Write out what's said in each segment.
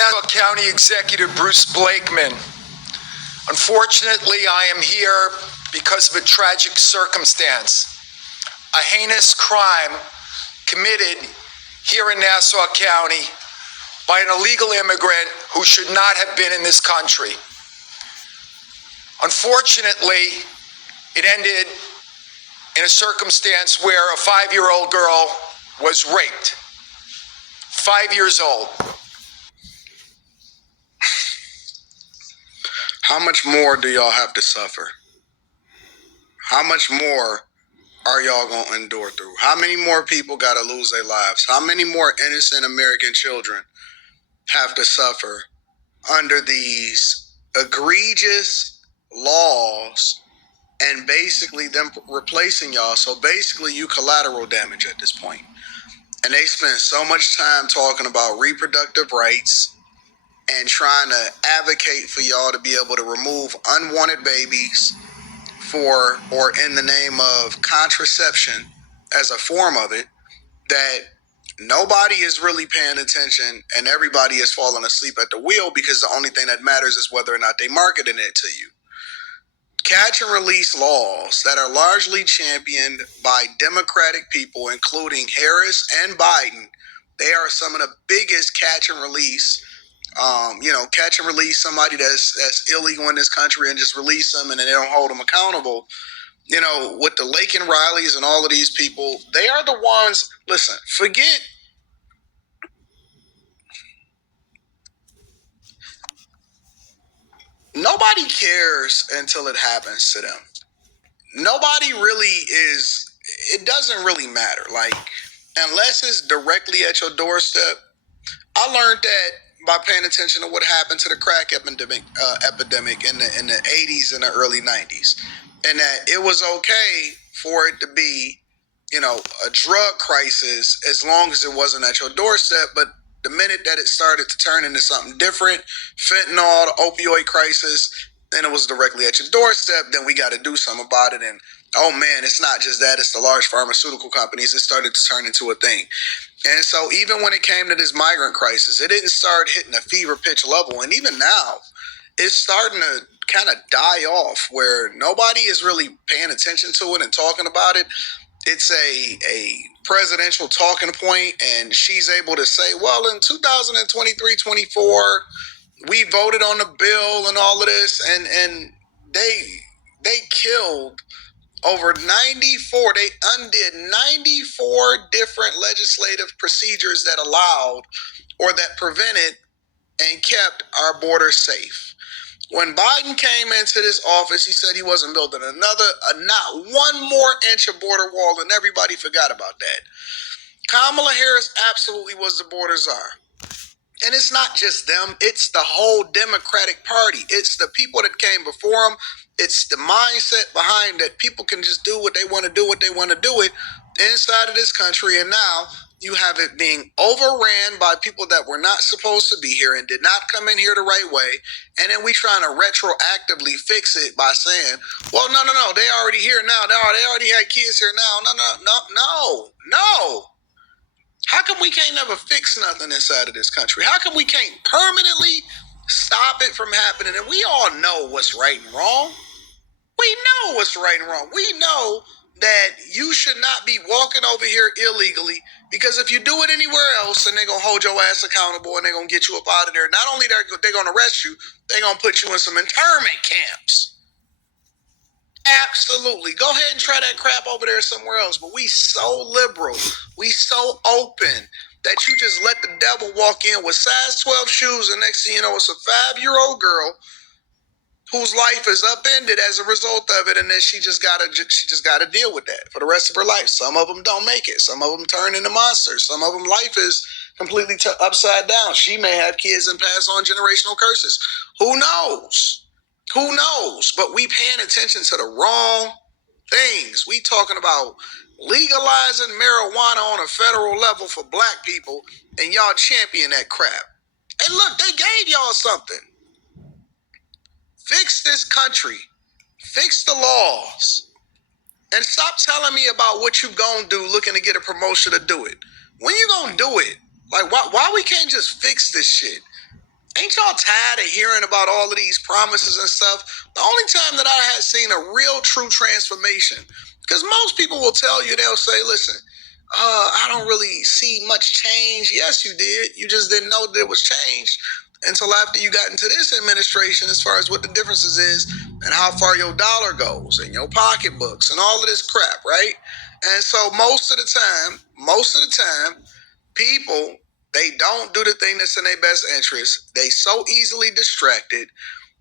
Nassau County Executive Bruce Blakeman. Unfortunately, I am here because of a tragic circumstance. A heinous crime committed here in Nassau County by an illegal immigrant who should not have been in this country. Unfortunately, it ended in a circumstance where a 5-year-old girl was raped. 5 years old. How much more do y'all have to suffer? How much more are y'all going to endure through? How many more people got to lose their lives? How many more innocent American children have to suffer under these egregious laws and basically them replacing y'all? So basically you collateral damage at this point. And they spend so much time talking about reproductive rights and trying to advocate for y'all to be able to remove unwanted babies for or in the name of contraception as a form of it, that nobody is really paying attention and everybody is falling asleep at the wheel because the only thing that matters is whether or not they marketing it to you. Catch and release laws that are largely championed by Democratic people, including Harris and Biden. They are some of the biggest catch and release. Catch and release somebody that's illegal in this country and just release them and then they don't hold them accountable. With the Laken Rileys and all of these people, they are the ones, listen, forget. Nobody cares until it happens to them. Nobody really is, it doesn't really matter. Like, unless it's directly at your doorstep. I learned that by paying attention to what happened to the crack epidemic in the 80s and the early 90s. And that it was okay for it to be, a drug crisis as long as it wasn't at your doorstep. But the minute that it started to turn into something different, fentanyl, the opioid crisis, and it was directly at your doorstep, then we got to do something about it. And oh man, it's not just that, it's the large pharmaceutical companies. It started to turn into a thing. And so even when it came to this migrant crisis, it didn't start hitting a fever pitch level. And even now, it's starting to kind of die off where nobody is really paying attention to it and talking about it. It's a presidential talking point, and she's able to say, well, in 2023-24, we voted on the bill and all of this, and they killed over 94, they undid 94 different legislative procedures that allowed or that prevented and kept our borders safe. When Biden came into this office, he said he wasn't building not one more inch of border wall, and everybody forgot about that. Kamala Harris absolutely was the border czar. And it's not just them, it's the whole Democratic Party. It's the people that came before them. It's the mindset behind that people can just do what they want to do, it inside of this country. And now you have it being overran by people that were not supposed to be here and did not come in here the right way. And then we trying to retroactively fix it by saying, well, no, they already here now. They already had kids here now. No. How come we can't never fix nothing inside of this country? How come we can't permanently stop it from happening? And we all know what's right and wrong. We know what's right and wrong. We know that you should not be walking over here illegally, because if you do it anywhere else, then they're going to hold your ass accountable and they're going to get you up out of there. Not only they're going to arrest you, they're going to put you in some internment camps. Absolutely. Go ahead and try that crap over there somewhere else. But we so liberal, we so open that you just let the devil walk in with size 12 shoes, and next thing you know, it's a 5-year-old girl whose life is upended as a result of it, and then she just gotta deal with that for the rest of her life. Some of them don't make it. Some of them turn into monsters. Some of them life is completely upside down. She may have kids and pass on generational curses. Who knows? But we paying attention to the wrong things. We talking about legalizing marijuana on a federal level for black people, and y'all champion that crap. And look, they gave y'all something. Fix this country. Fix the laws. And stop telling me about what you gonna do looking to get a promotion to do it. When you gonna do it? Like, why we can't just fix this shit? Ain't y'all tired of hearing about all of these promises and stuff? The only time that I had seen a real true transformation, because most people will tell you, they'll say, listen, I don't really see much change. Yes, you did. You just didn't know that it was change until after you got into this administration, as far as what the differences is and how far your dollar goes and your pocketbooks and all of this crap, right? And so most of the time, people, they don't do the thing that's in their best interest. They so easily distracted.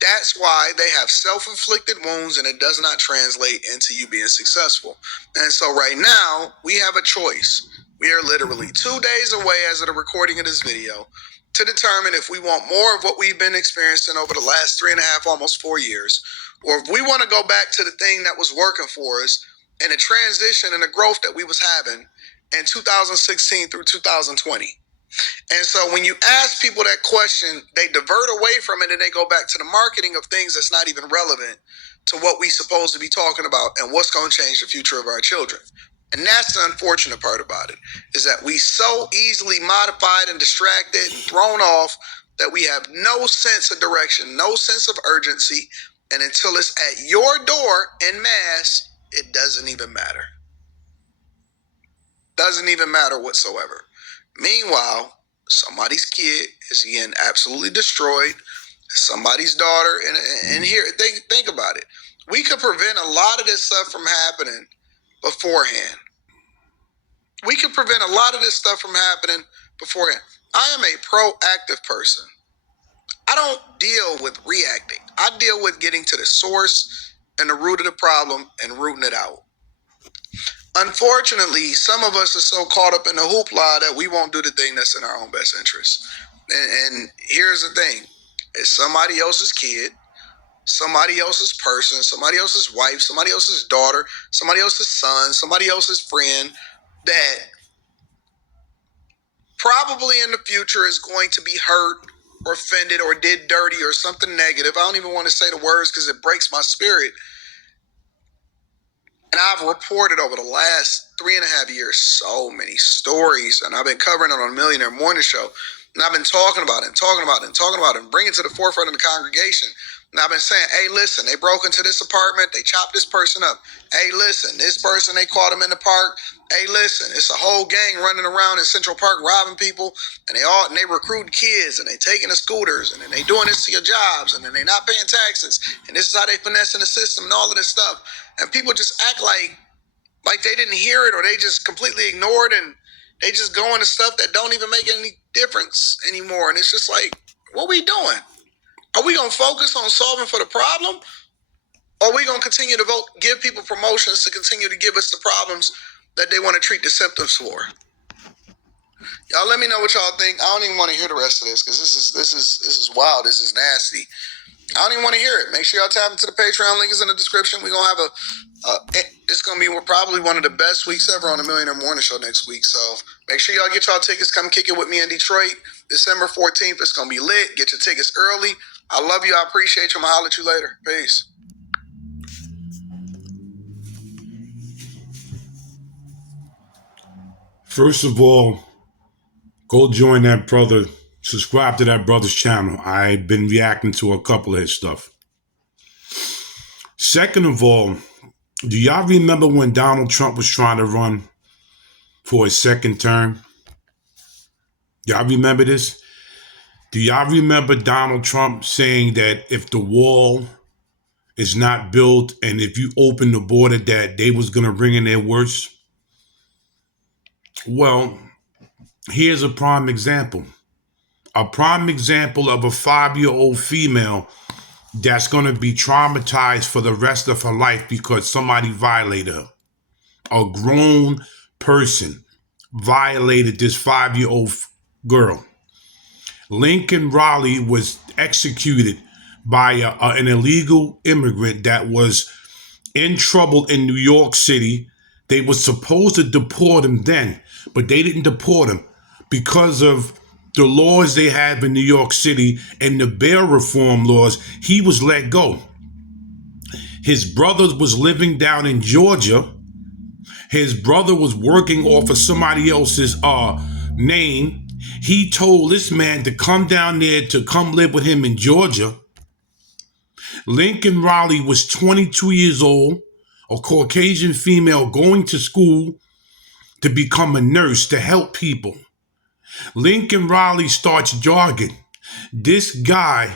That's why they have self-inflicted wounds, and it does not translate into you being successful. And so right now, we have a choice. We are literally 2 days away as of the recording of this video to determine if we want more of what we've been experiencing over the last 3.5, almost 4 years, or if we want to go back to the thing that was working for us and the transition and the growth that we was having in 2016 through 2020. And so when you ask people that question, they divert away from it and they go back to the marketing of things that's not even relevant to what we supposed to be talking about and what's going to change the future of our children. And that's the unfortunate part about it, is that we so easily modified and distracted and thrown off that we have no sense of direction, no sense of urgency. And until it's at your door en masse, it doesn't even matter. Doesn't even matter whatsoever. Meanwhile, somebody's kid is getting absolutely destroyed. Somebody's daughter, and here, think about it. We could prevent a lot of this stuff from happening beforehand. We could prevent a lot of this stuff from happening beforehand. I am a proactive person. I don't deal with reacting. I deal with getting to the source and the root of the problem and rooting it out. Unfortunately, some of us are so caught up in the hoopla that we won't do the thing that's in our own best interest. And here's the thing. It's somebody else's kid, somebody else's person, somebody else's wife, somebody else's daughter, somebody else's son, somebody else's friend that probably in the future is going to be hurt or offended or did dirty or something negative. I don't even want to say the words because it breaks my spirit. And I've reported over the last 3.5 years so many stories, and I've been covering it on Millionaire Morning Show. And I've been talking about it and bringing it to the forefront of the congregation. And I've been saying, hey, listen, they broke into this apartment. They chopped this person up. Hey, listen, this person, they caught him in the park. Hey, listen, it's a whole gang running around in Central Park robbing people. And they recruit kids, and they taking the scooters, and then they doing this to your jobs, and then they not paying taxes. And this is how they finessing the system and all of this stuff. And people just act like they didn't hear it, or they just completely ignored, and they just go into stuff that don't even make any difference anymore. And it's just like, what we doing? Are we going to focus on solving for the problem? Or are we going to continue to give people promotions to continue to give us the problems that they want to treat the symptoms for? Y'all let me know what y'all think. I don't even want to hear the rest of this because this is wild. This is nasty. I don't even want to hear it. Make sure y'all tap into the Patreon. Link is in the description. We're going to have it's going to be probably one of the best weeks ever on the Millionaire Morning Show next week. So make sure y'all get y'all tickets. Come kick it with me in Detroit. December 14th. It's going to be lit. Get your tickets early. I love you. I appreciate you. I'm going to holler at you later. Peace. First of all, go join that brother. Subscribe to that brother's channel. I've been reacting to a couple of his stuff. Second of all, do y'all remember when Donald Trump was trying to run for his second term? Y'all remember this? Do y'all remember Donald Trump saying that if the wall is not built and if you open the border that they was going to bring in their worst? Well, here's a prime example. A prime example of a 5-year-old female that's going to be traumatized for the rest of her life because somebody violated her. A grown person violated this 5-year-old girl. Lincoln Riley was executed by an illegal immigrant that was in trouble in New York City. They were supposed to deport him then, but they didn't deport him because of the laws they have in New York City and the bail reform laws. He was let go. His brother was living down in Georgia. His brother was working off of somebody else's name. he told this man to come down there to come live with him in Georgia. Lincoln Riley was 22 years old, a Caucasian female going to school to become a nurse to help people. Lincoln Riley starts jogging. This guy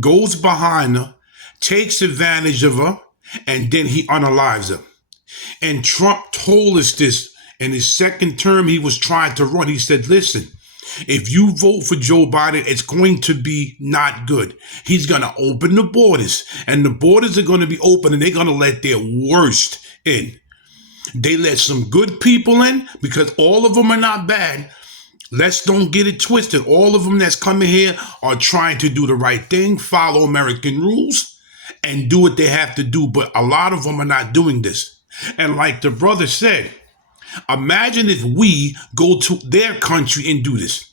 goes behind her, takes advantage of her, and then he unalives her. And Trump told us this in his second term he was trying to run. He said, listen, if you vote for Joe Biden, it's going to be not good. He's going to open the borders, and the borders are going to be open, and they're going to let their worst in. They let some good people in because all of them are not bad. Let's don't get it twisted. All of them that's coming here are trying to do the right thing, follow American rules, and do what they have to do. But a lot of them are not doing this. And like the brother said, imagine if we go to their country and do this.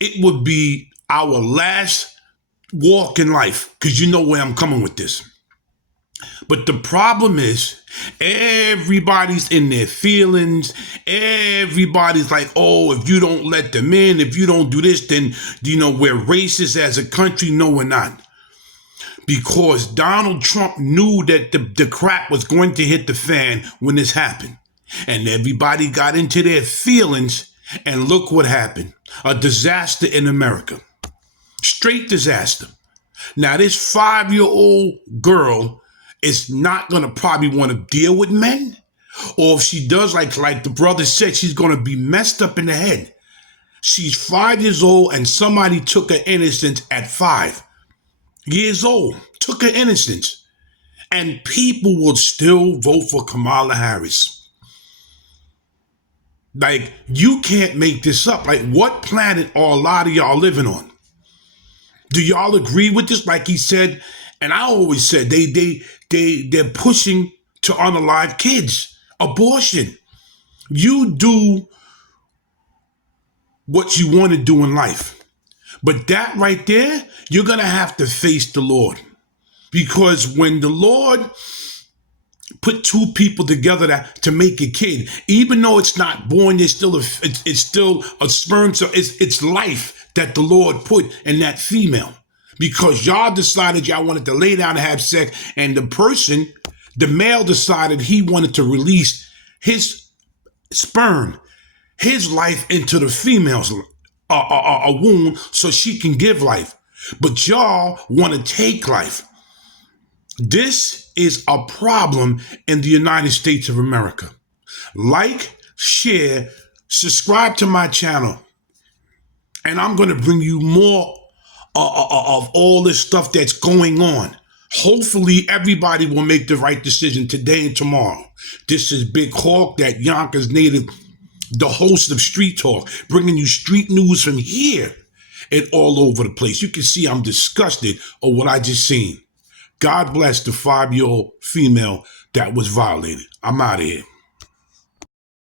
It would be our last walk in life, because you know where I'm coming with this. But the problem is everybody's in their feelings. Everybody's like, oh, if you don't let them in, if you don't do this, then, we're racist as a country. No, we're not. Because Donald Trump knew that the crap was going to hit the fan when this happened. And everybody got into their feelings, and look what happened. A disaster in America. Straight disaster. Now, this 5-year-old girl is not going to probably want to deal with men. Or if she does, like the brother said, she's going to be messed up in the head. She's 5 years old, and somebody took her innocence at 5 years old. Took her innocence. And people will still vote for Kamala Harris. Like, you can't make this up. Like, what planet are a lot of y'all living on? Do y'all agree with this? Like he said, and I always said, they're pushing to unalive kids. Abortion. You do what you want to do in life. But that right there, you're going to have to face the Lord. Because when the Lord put two people together to make a kid, even though it's not born, it's still a sperm. So it's life that the Lord put in that female. Because y'all decided y'all wanted to lay down and have sex, and the male decided he wanted to release his sperm, his life into the female's a womb so she can give life. But y'all want to take life. This is a problem in the United States of America. Like, share, subscribe to my channel, and I'm going to bring you more of all this stuff that's going on. Hopefully, everybody will make the right decision today and tomorrow. This is Big Hawk, that Yonkers native, the host of Street Talk, bringing you street news from here and all over the place. You can see I'm disgusted of what I just seen. God bless the 5-year-old female that was violated. I'm out of here.